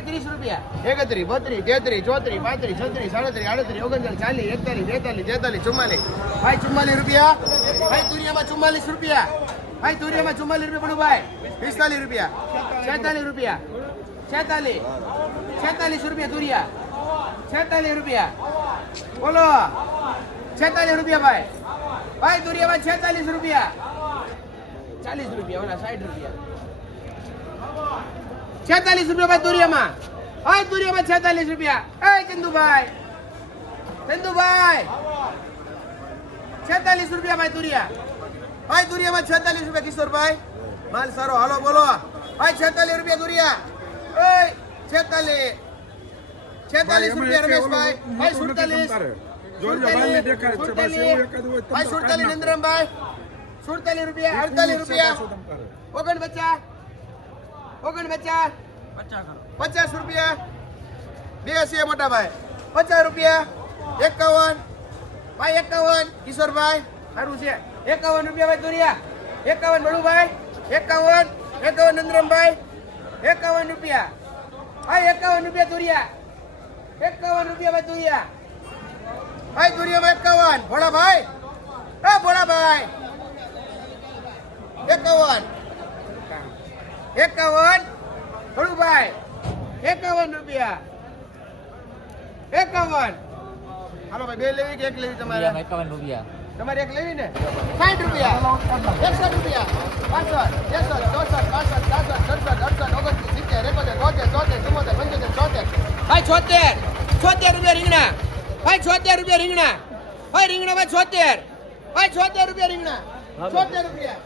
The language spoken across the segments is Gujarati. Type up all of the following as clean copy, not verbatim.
ભાઈ 30 રૂપિયા 31 32 33 34 35 36 37 38 39 40 41 42 43 44 ભાઈ 44 રૂપિયા ભાઈ તુરિયામાં 44 રૂપિયા ભાઈ તુરિયામાં 44 રૂપિયા પડું ભાઈ 45 રૂપિયા 46 રૂપિયા 46 રૂપિયા તુરિયા 46 રૂપિયા બોલો 46 રૂપિયા ભાઈ ભાઈ તુરિયામાં 46 રૂપિયા 40 રૂપિયા ઓલા 60 રૂપિયા 46 રૂપિયા ભાઈ તુરિયામાં ભાઈ તુરિયામાં 46 રૂપિયા એ ચંદુભાઈ 46 રૂપિયા ભાઈ તુરિયા ભાઈ તુરિયામાં 46 રૂપિયા કિશોરભાઈ માલ સારો હાલો બોલો ભાઈ 46 રૂપિયા તુરિયા ઓય 46 રૂપિયા રમેશભાઈ ભાઈ 47 ભાઈ 47 નંદરામભાઈ 47 રૂપિયા 48 રૂપિયા 49 રૂપિયા 82 મોટા ભાઈ 50 રૂપિયા 51 ભાઈ 51 કિશોરભાઈ સારું છે 51 રૂપિયા ભાઈ તુરિયા 51 બળુભાઈ 51 નંદરામભાઈ 51 રૂપિયા ભાઈ 51 રૂપિયા તુરિયા 51 રૂપિયા ભાઈ તુરિયા ભાઈ તુરિયામાં 51 ભોળાભાઈ ભોળાભાઈ 51 ભોળુભાઈ 51 રૂપિયા 51 હાલો ભાઈ બે લેવી કે એક લેવી તમારે 51 રૂપિયા તમારે એક લેવી ને 60 રૂપિયા 61 રૂપિયા 65 રૂપિયા ભાઈ 76 રૂપિયા રીંગણા ભાઈ 76 રૂપિયા રીંગણા 76 રૂપિયા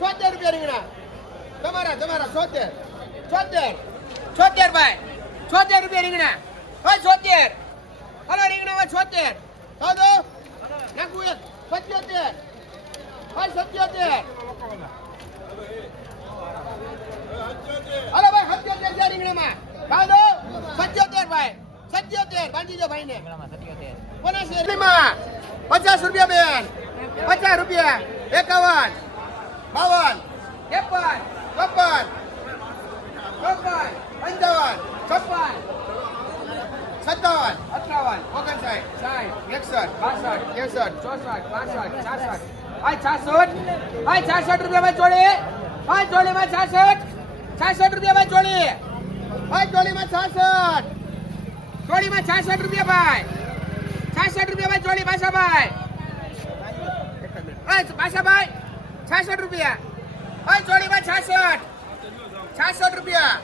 76 રૂપિયા રીંગણા તમારા 76 ભાઈ 76 રૂપિયા રીંગણા ભાઈ 76 હાલો રીંગણા ભાઈ 76 દાદો નાખું એક 77 ભાઈ 77 હાલો ભાઈ 77 છે રીંગણામાં દાદો 77 ભાઈ 77 બાંધી દો ભાઈને 50 રૂપિયા બેન 50 રૂપિયા 51 52 53 54 55 56 57 58 59 60 61 62 63 64 66 રૂપિયા ભાઈ ચોળી ભાઈ ચોળીમાં 66 ચોળીમાં 66 રૂપિયા ભાઈ 66 રૂપિયા ભાઈ ચોળી ભાષાભાઈ ભાષાભાઈ 66 રૂપિયા ભાઈ ચોળીમાં 66 રૂપિયા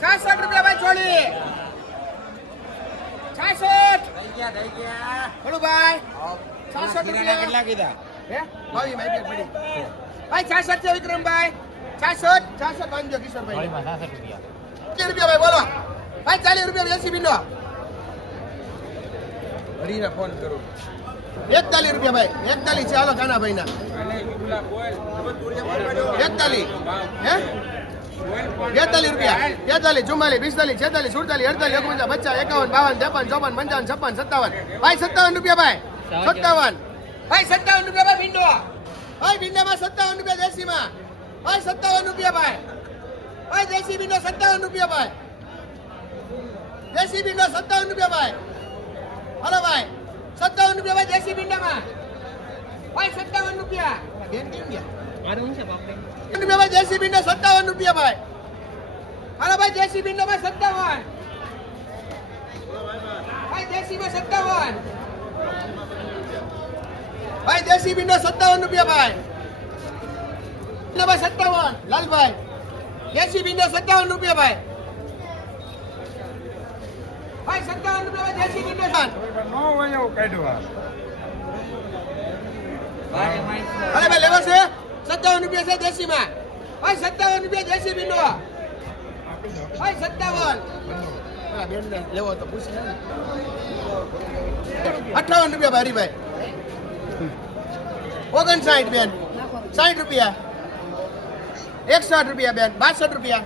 66 રૂપિયા ભાઈ ચોળી 66 બોલું ભાઈ 66 રૂપિયા કેટલા કીધા હે ભાઈ મારી પડી ભાઈ 66 છે વિક્રમભાઈ 66 બાંધજો કિશોરભાઈ 66 રૂપિયા 40 રૂપિયા ભાઈ બોલો ભાઈ 40 રૂપિયા વેસી બિનો હરીને ફોન કરું 41 રૂપિયા ભાઈ 41 છે હાલો કાના ભાઈ ના 41 હે 42 રૂપિયા 43 44 45 46 47 48 49 50 51 52 53 54 55 56 57 ભાઈ 57 રૂપિયા ભાઈ 57 ભાઈ 57 રૂપિયા ભાઈ ભીંડો ભાઈ ભીંડામાં 57 રૂપિયા દેશીમાં ભાઈ 57 રૂપિયા ભાઈ દેશી ભીંડો 57 રૂપિયા ભાઈ દેશી ભીંડો 57 રૂપિયા ભાઈ હાલો ભાઈ 57 રૂપિયા ભાઈ દેશી ભીંડામાં ભાઈ 57 રૂપિયા બેન કેમ ગયા રૂપિયા ભાઈ દેશી ભીંડો 57 રૂપિયા ભાઈ હાલો ભાઈ દેશી ભીંડોમાં 57 ભાઈ દેશીમાં 57 ભાઈ દેશી ભીંડો 57 રૂપિયા ભાઈ 57 લાલભાઈ દેશી ભીંડો 57 રૂપિયા ભાઈ ભાઈ 57 રૂપિયા દેશી ભીંડો નો વયો કાઢવા અરે ભાઈ લેવો છે 57 રૂપિયા છે દેશીમાં ભાઈ 57 રૂપિયા દેશી ભીંડો ભાઈ 57 બેન લેવો તો પૂછી 58 રૂપિયા ભાઈ હરીભાઈ 59 બેન 60 રૂપિયા 61 રૂપિયા બેન 62 રૂપિયા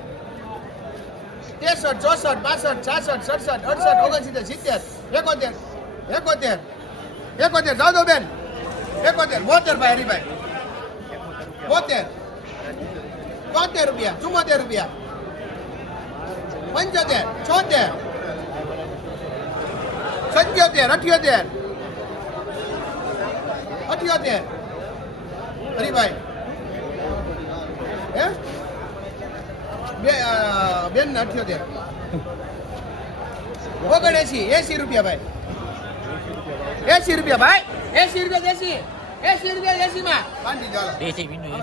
63 64 65 66 67 68 69 70 71 જાવ દો બેન 71 72 ભાઈ હરીભાઈ 72 રૂપિયા 74 રૂપિયા 75 76 77 78 78 હરીભાઈ હે બેન ને 78 79 80 રૂપિયા ભાઈ 80 રૂપિયા ભાઈ 80 રૂપિયા દેશી 80 રૂપિયા દેશીમાં બાંધી જાઓ દેશી વિનો 80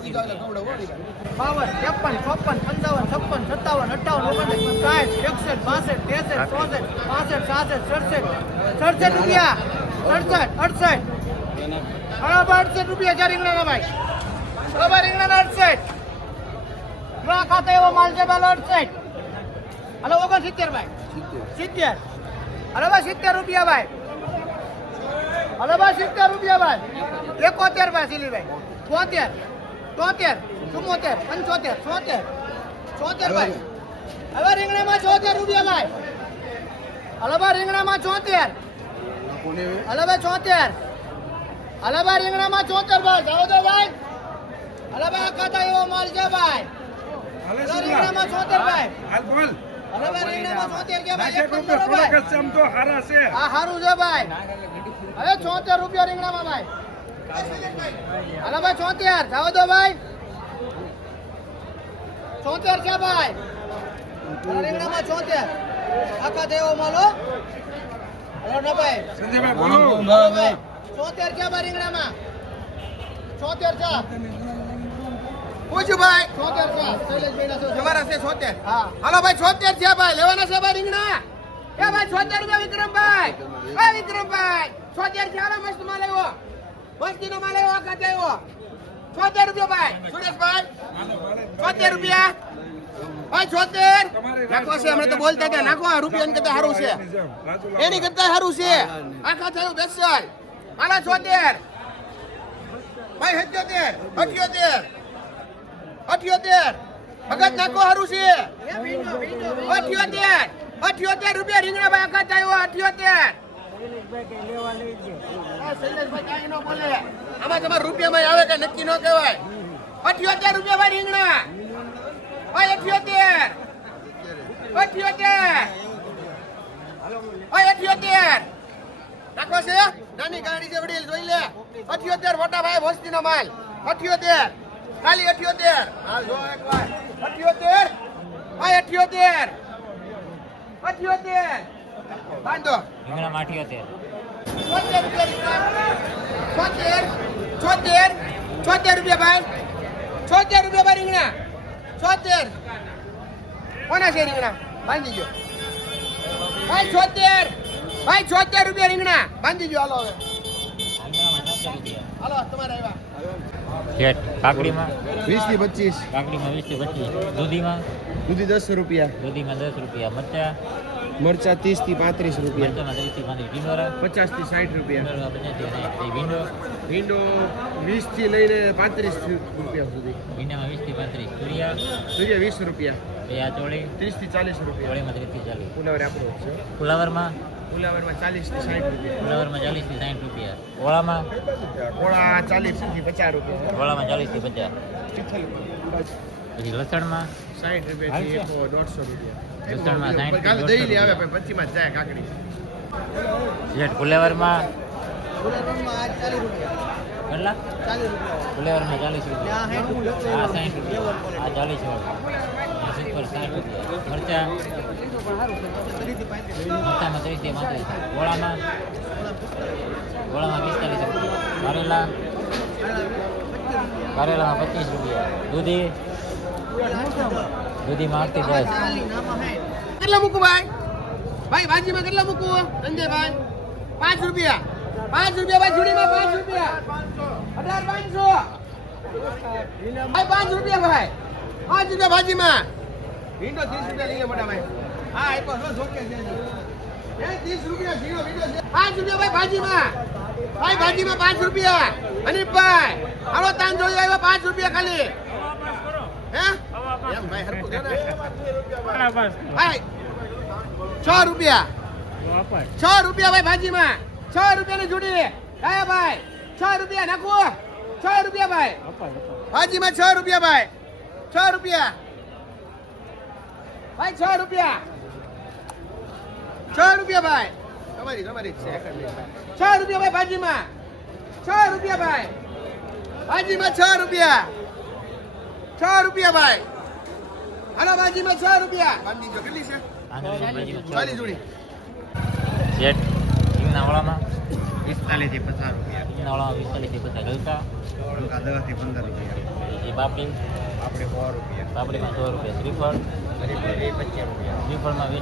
રૂપિયા 68 રૂપિયા ચાર રીંગણાના ભાઈ બરાબર રીંગણાના 68 ગ્રાહક ખાતે એવો માલ છે બાલો 68 હાલો 69 ભાઈ 70 અરે ભાઈ 70 રૂપિયા ભાઈ અરે ભાઈ 70 રૂપિયા ભાઈ 71 ભાઈ સિલીભાઈ 73 74 75 75 74 ભાઈ હવે રીંગણામાં 74 રૂપિયા ભાઈ અલબા રીંગણામાં 74 અલબા 74 અલબા રીંગણામાં 74 ભાઈ જાઓ તો ભાઈ અલબા આખા એવો માલ છે ભાઈ અલબા રીંગણામાં 74 ભાઈ હાલ બોલ અલબા રીંગણામાં 74 કે ભાઈ નાશે કોઈ થોડાક જ છે, આમ તો હારા છે. આ હારું છે ભાઈ હવે 74 રૂપિયા રીંગણામાં ભાઈ અલબા 74 જાઓ તો ભાઈ 74 છે ભાઈ રીંગણામાં 74 આખા દેવો માલો હલો ભાઈ સંજયભાઈ બોલો. 74 છે ભાઈ રીંગણામાં 74 છે પૂછ્યું ભાઈ 74 છે શૈલેષભાઈ ના તમારા છે 74 હા હાલો ભાઈ 74 છે ભાઈ લેવાના છે ભાઈ રીંગણા એ ભાઈ 74 રૂપિયા વિક્રમભાઈ એ વિક્રમભાઈ 74 છે હાલો મસ્ત માલ આવ્યો મસ્તીનો માલ આવ્યો આખા દેવો 74 રૂપિયા ભાઈ સુરેશભાઈ 74 રૂપિયા ભાઈ 74 નાખો છે હમણાં તો બોલતા હતા નાખો આ રૂપિયા કરતા સારું છે એની કરતા સારું છે આખા થયું બેસલ આલા 74 ભાઈ 77 78 78 ભગત નાખો સારું છે 78 78 રૂપિયા રીંગણા ભાઈ આખા થયો 78 શૈલેષભાઈ કાંઈ ન બોલે આમાં તમારે રૂપિયામાં આવે કે નક્કી ન કહેવાય 78 રૂપિયા ભાઈ રીંગણા ભાઈ 78 નાખો છે નાની ગાડી છે વડીલ જોઈ લે 78 મોટા ભાઈ વસ્તીનો માલ 78 ખાલી 78 હાલ જો એક વાર 78 ભાઈ 78 બાંધો રીંગણામાં 78 76 રૂપિયા ભાઈ 76 રૂપિયા ભાઈ રીંગણા 76 કોના છે રીંગણા બાંધી ગયો ભાઈ 76 ભાઈ 76 રૂપિયા રીંગણા બાંધી ગયો હાલો હવે હાલો તમારે આવ્યા શેઠ કાકડીમાં 20 થી 25 કાકડીમાં 20 થી 25 દૂધીમાં દૂધી 10 રૂપિયા દૂધીમાં 10 રૂપિયા મરચા મરચા 30 થી 35 રૂપિયા મરચામાં 30 થી 35 ટીંડોરા 50 થી 60 રૂપિયા ટીંડોરા 50 થી 60 ભીંડો ભીંડો 20 થી લઈને 35 રૂપિયા સુધી ભીંડામાં 20 થી 35 તુરિયા સૂર્ય 20 રૂપિયા બે આ ચોળી 30 થી 40 રૂપિયા ચોળીમાં 30 થી 40 ફુલાવર આપણો છે ફુલાવરમાં 40 થી 60 રૂપિયા ફુલાવરમાં 40 થી 60 રૂપિયા ઓળામાં કોળા 40 થી 50 રૂપિયા ઓળામાં 40 થી 50 પછી લસણમાં 60 રૂપિયા થી 150 રૂપિયા લસણમાં 60 થી કાલે 150 દહીં આવે રૂપિયા. પછી માં જાય કાકડી શેઠ ફુલેવરમાં ફુલાવરમાં 40 રૂપિયા કેટલા 40 રૂપિયા ફુલેવરમાં 40 રૂપિયા આ 60 રૂપિયા આ 60 રૂપિયા આ 40 રૂપિયા સુપર 60 રૂપિયા મરચા મરચામાં 30 થી 35 ગોળામાં 45 રૂપિયા કારેલા કારેલામાં 25 રૂપિયા દૂધી દૂધીમાં 8 થી 10 કેટલા મૂકું ભાઈ ભાઈ ભાજીમાં કેટલા મૂકું સંજયભાઈ 5 રૂપિયા 5 રૂપિયા ભાઈ જુડીમાં 5 રૂપિયા 18500 ભાઈ 5 રૂપિયા ભાઈ 5 રૂપિયા ભાજીમાં ભીંડો 30 રૂપિયા લઈએ મોટા ભાઈ હા એક વાર જોકે છે 30 રૂપિયા ભીંડો ભીંડો 5 રૂપિયા ભાઈ ભાજીમાં 5 રૂપિયા અનિપભાઈ હાલો તાન જોઈ આવ્યો 5 રૂપિયા ખાલી હે એમ ભાઈ હરકું દે ને ભાઈ 6 રૂપિયા 6 રૂપિયા ભાઈ ભાજીમાં 6 રૂપિયાની જોડી હા ભાઈ 6 રૂપિયા નાખો 6 રૂપિયા ભાઈ ભાજીમાં 6 રૂપિયા ભાઈ 6 રૂપિયા ભાઈ 6 રૂપિયા રૂપિયા ભાઈ. તમારી છે. 6 રૂપિયા ભાઈ ભાજીમાં. 6 રૂપિયા ભાઈ. ભાજીમાં 6 રૂપિયા. 6 રૂપિયા ભાઈ. હાલો ભાજીમાં 6 રૂપિયા. બાંધી જો કેટલી છે? આંગળીની ભાજીમાં 40 જોડી. શેઠ રીંગણા વાળામાં 45 થી 50 રૂપિયા. રીંગણા વાળામાં 45 થી 50 ગલકા ગલકા 10 થી 15 રૂપિયા. એ બાપડી આપણે 100 રૂપિયા. બાપડીમાં 100 રૂપિયા શ્રીફળ ગરીબ 25 રૂપિયા. શ્રીફળમાં 20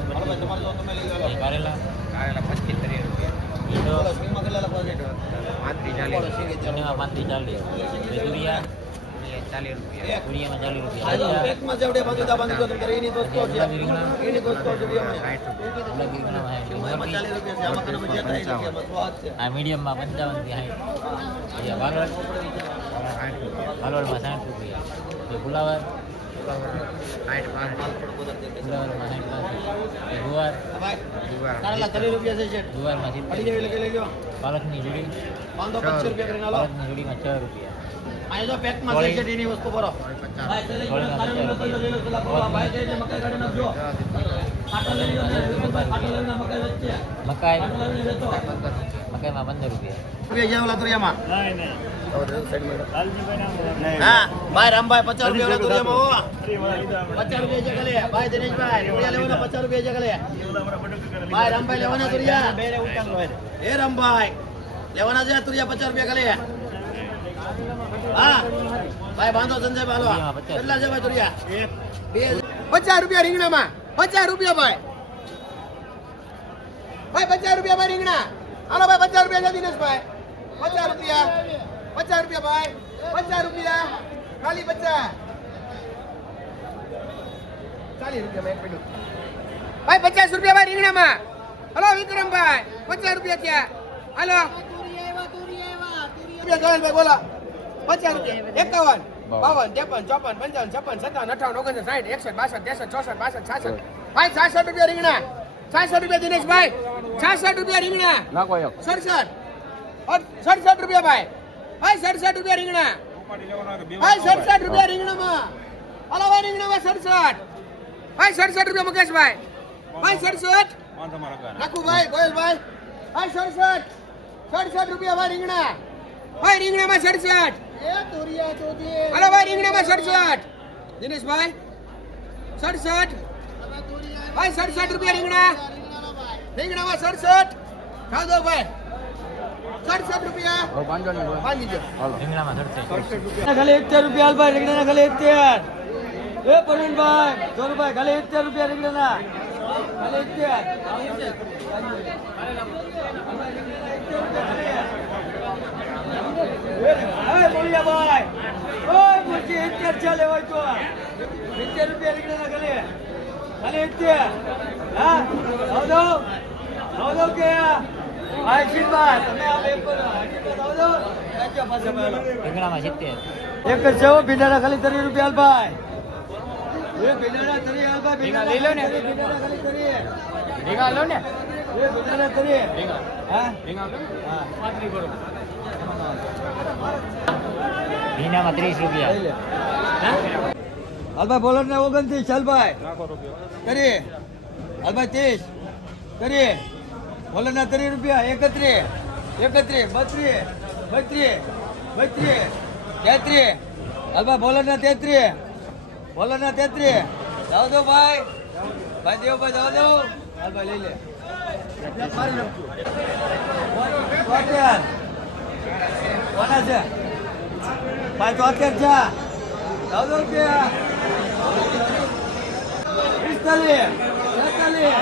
એ કારેલા કારેલા 25 30 રૂપિયા. ઈંડો 35 40 ઈંડામાં 5 થી 40 એ દુરિયા 40 રૂપિયા. કુડિયામાં 40 રૂપિયા ગુલાબી રીંગણા ગુલાબી રીંગણામાં આ મીડિયમમાં 55 થી 60 વાગડ વાલોડમાં 60 રૂપિયા એ ફુલાવર ફુલાવરમાં 60 ગુવાર ગુવારમાં 70 પાલકની જોડી પાલકની જોડીમાં 6 રૂપિયા મકાઈ મકાઈમાં 15 રૂપિયા ભાઈ રામભાઈ 50 રૂપિયા દુરિયામાં 50 રૂપિયા છે ભાઈ દિનેશભાઈ દુરિયા લેવાના 50 રૂપિયા છે ભાઈ રામભાઈ લેવાના દુરિયા એ રામભાઈ લેવાના છે દુરિયા 50 રૂપિયા ખાલી હા ભાઈ બાંધો સંજય બાલો કેટલા છે ભાઈ દુરિયા 50 રૂપિયા રીંગણામાં 50 રૂપિયા ભાઈ 50 રૂપિયા ભાઈ રીંગણા હાલો ભાઈ 50 રૂપિયા છે દિનેશભાઈ 50 રૂપિયા 50 રૂપિયા ભાઈ 50 રૂપિયા ખાલી 50 40 રૂપિયા એક મિનિટ ભાઈ 50 રૂપિયા ભાઈ રીંગણામાં હલો વિક્રમભાઈ 50 રૂપિયા ત્યાં હાલો ભાઈ બોલો 50 રૂપિયા 51 52 53 54 55 56 57 58 59 60 61 62 63 64 65 66 ભાઈ 66 રૂપિયા રીંગણા 66 રૂપિયા દિનેશભાઈ 66 રૂપિયા રીંગણા નાખો એક 67 રૂપિયા ભાઈ 67 રૂપિયા રીંગણા ભાઈ 67 રૂપિયા રીંગણામાં હાલો ભાઈ રીંગણામાં 67 ભાઈ 67 રૂપિયા મુકેશભાઈ ભાઈ 67 નાખું ભાઈ ગોયલભાઈ ભાઈ 67 રૂપિયા ભાઈ રીંગણા ભાઈ રીંગણામાં 67 હાલો ભાઈ રીંગણામાં 67 દિનેશભાઈ 67 ભાઈ 67 રૂપિયા રીંગણામાં 67 ખાધો ભાઈ 67 રૂપિયા બાંધી દો રીંગણામાં 67 ખાલી 71 રૂપિયા હાલ ભાઈ રીંગણાના ખાલી 71 એ પરવીનભાઈ જોરુભાઈ ખાલી 71 રૂપિયા રીંગણાના ખાલી 71 બોલિયાભાઈ ઓય મુજી 71 ચાલે હોય તો 70 રૂપિયા રીંગણાના ખાલી 71 હા આવદો કે આશીર્વાદ તમે આ પેપર આશીર્વાદ આવદો રાજ્ય પાસે બોલો રીંગણામાં 70 એક જ છે ભીંડાના ખાલી 30 રૂપિયા હાલ ભાઈ એ ભીંડાના 30 હાલ ભાઈ ભીંડા લઈ લો ને ભીંડાના ખાલી 30 રીંગણા લો ને એ ભીંડાના 30 હા હા ભીંડામાં 30 રૂપિયા લઈ લે હાલ ભાઈ બોલર ને 29 ચાલ ભાઈ કરી હાલ ભાઈ 30 કરી બોલર ના 30 રૂપિયા 31 હાલ ભાઈ બોલર ના 33 જાવ દો ભાઈ દેવભાઈ જાવ દો હાલ ભાઈ લઈ લે કોના છે ભાઈ 73 છે જાવ દો રૂપિયા 52 રૂપિયા ખાલી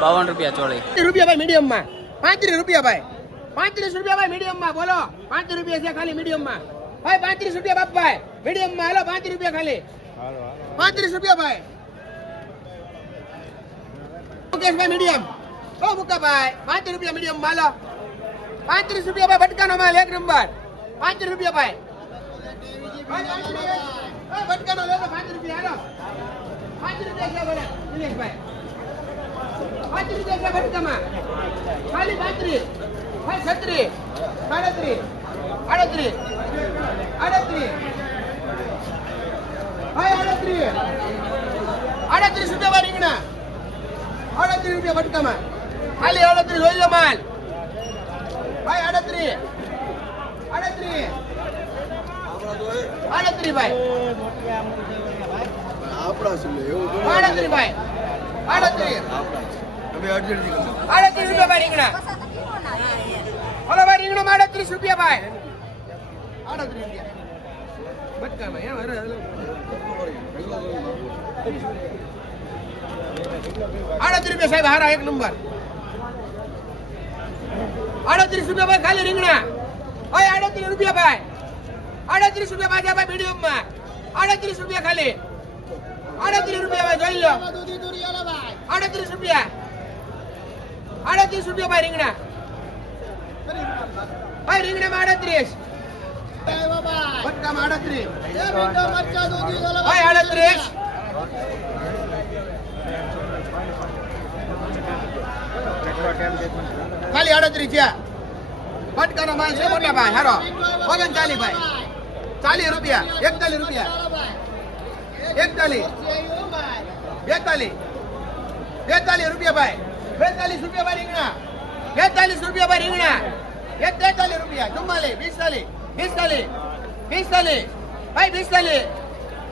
52 રૂપિયા ચોળી રૂપિયા ભાઈ મીડિયમમાં 35 રૂપિયા ભાઈ 35 રૂપિયા ભાઈ મીડિયમમાં બોલો 35 રૂપિયા છે ખાલી મીડિયમમાં ભાઈ 35 રૂપિયા બાપભાઈ મીડિયમમાં હાલો 35 રૂપિયા ખાલી 35 રૂપિયા ભાઈ મુકેશભાઈ મીડિયમ બહુ મૂકા ભાઈ 35 રૂપિયા મીડિયમ માલ 35 રૂપિયા ભાઈ બટકાનો માલ એક નંબર 35 રૂપિયા ભાઈ બટકાનો લે તો 35 રૂપિયા હાલો 35 રૂપિયા છે બોલે દિનેશભાઈ 35 રૂપિયા છે બટકામાં ખાલી 35 ભાઈ 36 37 38 38 ભાઈ 38 રૂપિયા ભાઈ રીંગણા 38 રૂપિયા બટકામાં ખાલી 38 જોઈ લો માલ ભાઈ 38 ભાઈ આપણા શું એવું 38 ભાઈ 38 તમે અડજણ થી 38 રૂપિયા ભાઈ રીંગણા હલો ભાઈ રીંગણા 38 રૂપિયા ભાઈ 38 રૂપિયા બટકામાં એમ અરે 38 રૂપિયા સાહેબ હારા એક નંબર 38 રૂપિયા ભાઈ ખાલી રીંગણા ભાઈ 38 રૂપિયા ભાઈ 38 રૂપિયા ભાઈ ભાઈ મીડિયમ માં 38 રૂપિયા ખાલી 38 રૂપિયા ભાઈ જોઈ લો 38 રૂપિયા 38 રૂપિયા ભાઈ રીંગણા ભાઈ રીંગણામાં 38 બટકામાં 38 ભાઈ 38 ખાલી 38 છે બટકાનો માલ છે મોટા ભાઈ હારો 39 ભાઈ 40 રૂપિયા 41 રૂપિયા 41 42 રૂપિયા ભાઈ 42 રૂપિયા ભાઈ રીંગણા 42 રૂપિયા ભાઈ રીંગણા 43 રૂપિયા 44 45 ભાઈ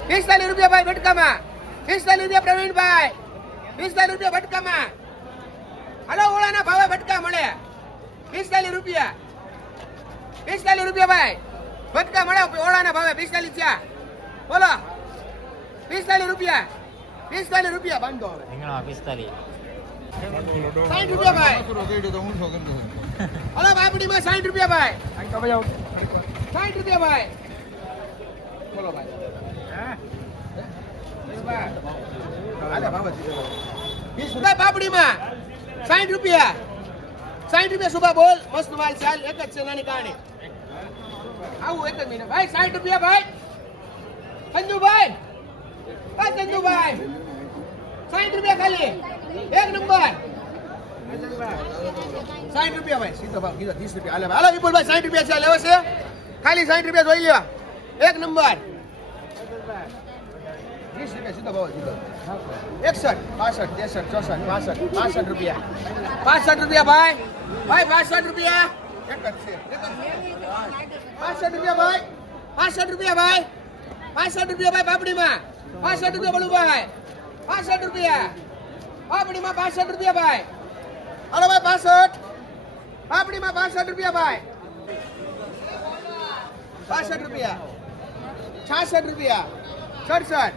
45 રૂપિયા ભાઈ બટકામાં 45 રૂપિયા પ્રવીણભાઈ 45 રૂપિયા બટકામાં હલો ઓળાના ભાવે બટકા મળે 45 રૂપિયા ભાઈ બટકા મળે ઓળાના ભાવે 45 થયા બોલો 45 રૂપિયા બાંધો હવે રીંગણા 45 60 રૂપિયા ભાઈ હલો બાપડીમાં 60 રૂપિયા ભાઈ 60 રૂપિયા ભાઈ બોલો ભાઈ હાલે ભાવ 20 રૂપિયા બાપડીમાં 60 રૂપિયા સુભા બોલ મસ્ત માલ ચાલ એક જ છે નાની કહાણી આવું એક જ મિનિટ ભાઈ 60 રૂપિયા ભાઈ સંજુભાઈ 60 રૂપિયા ખાલી એક નંબર 60 રૂપિયા ભાઈ સીધો ભાવ કીધો 30 રૂપિયા હાલે હાલો વિપુલભાઈ 60 રૂપિયા છે લેવો છે ખાલી 60 રૂપિયા જોઈ લ્યો એક નંબર 20 રૂપિયા સીધો ભાવ સીધો 61 65 63 64 65 રૂપિયા 65 રૂપિયા ભાઈ 65 રૂપિયા એક જ છે 65 રૂપિયા ભાઈ 65 રૂપિયા ભાઈ 65 રૂપિયા ભાઈ બાપડીમાં 65 રૂપિયા બળુભાઈ 65 રૂપિયા બાપડીમાં 65 રૂપિયા ભાઈ હલો ભાઈ 65 બાપડીમાં 65 રૂપિયા ભાઈ 65 રૂપિયા 66 રૂપિયા 67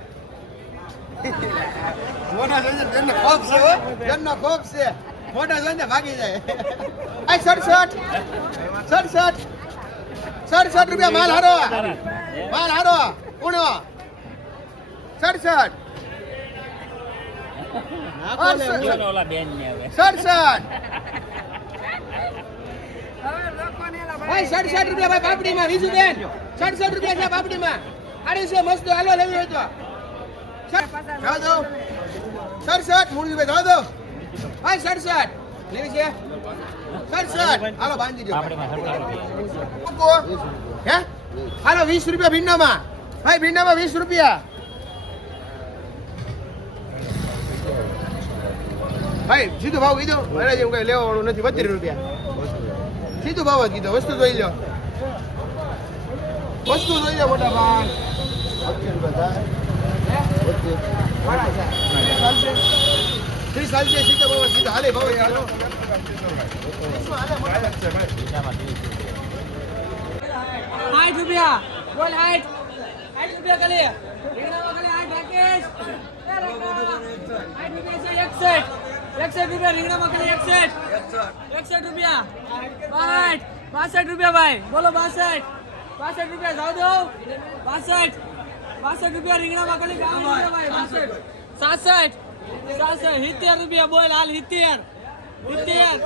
મોટા જોઈને જનનો ખોફ છે હો જનનો ખોફ છે મોટા જોઈને ભાગી જાય આ 67 રૂપિયા માલ હારો પૂણો 67 ઓલા બેન ને હવે 67 ભાઈ 67 રૂપિયા ભાઈ પાપડીમાં બીજું બેન 67 રૂપિયા છે પાપડીમાં આડી છે મસ્ત હાલો લેવી હોય તો જાઓ દો 67 મૂળ ભાઈ જાઓ દો ભાઈ 67 લેવી છે 67 હાલો બાંધી દો પાપડીમાં 67 હે હાલો 20 રૂપિયા ભીંડામાં ભાઈ ભીંડામાં 20 રૂપિયા ભાઈ સીધો ભાવ કીધો મારા જેવું કઈ લેવાનું નથી 32 રૂપિયા સીધો ભાવ જ કીધો વસ્તુ જોઈ લો મોટા ભાઈ 30 સાલ છે સીધો ભાવ કીધો હાલે ભાવ કીધો ₹60 બોલ 60 રૂપિયા ખાલી રીંગણામાં ખાલી 60 રૂપિયા રીંગણામાં ખાલી 61 રૂપિયા 62 રૂપિયા ભાઈ બોલો 62 રૂપિયા જાવ દો 62 રૂપિયા રીંગણામાં ખાલી 52 રૂપિયા ભાઈ 62 67 રૂપિયા બોલ હાલ 70 71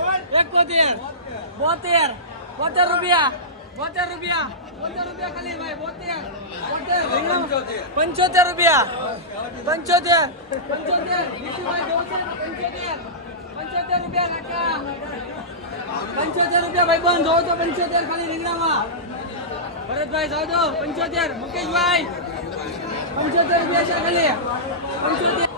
72 72 રૂપિયા 72 રૂપિયા 72 રૂપિયા ખાલી ભાઈ 72 75 રૂપિયા 75 વિશુભાઈ જોશે 75 રૂપિયા કાકા 75 રૂપિયા ભાઈ બંધ જોવો તો 75 ખાલી રીંગણામાં ભરતભાઈ જાવ દો 75 મુકેશભાઈ 75 રૂપિયા છે ખાલી 75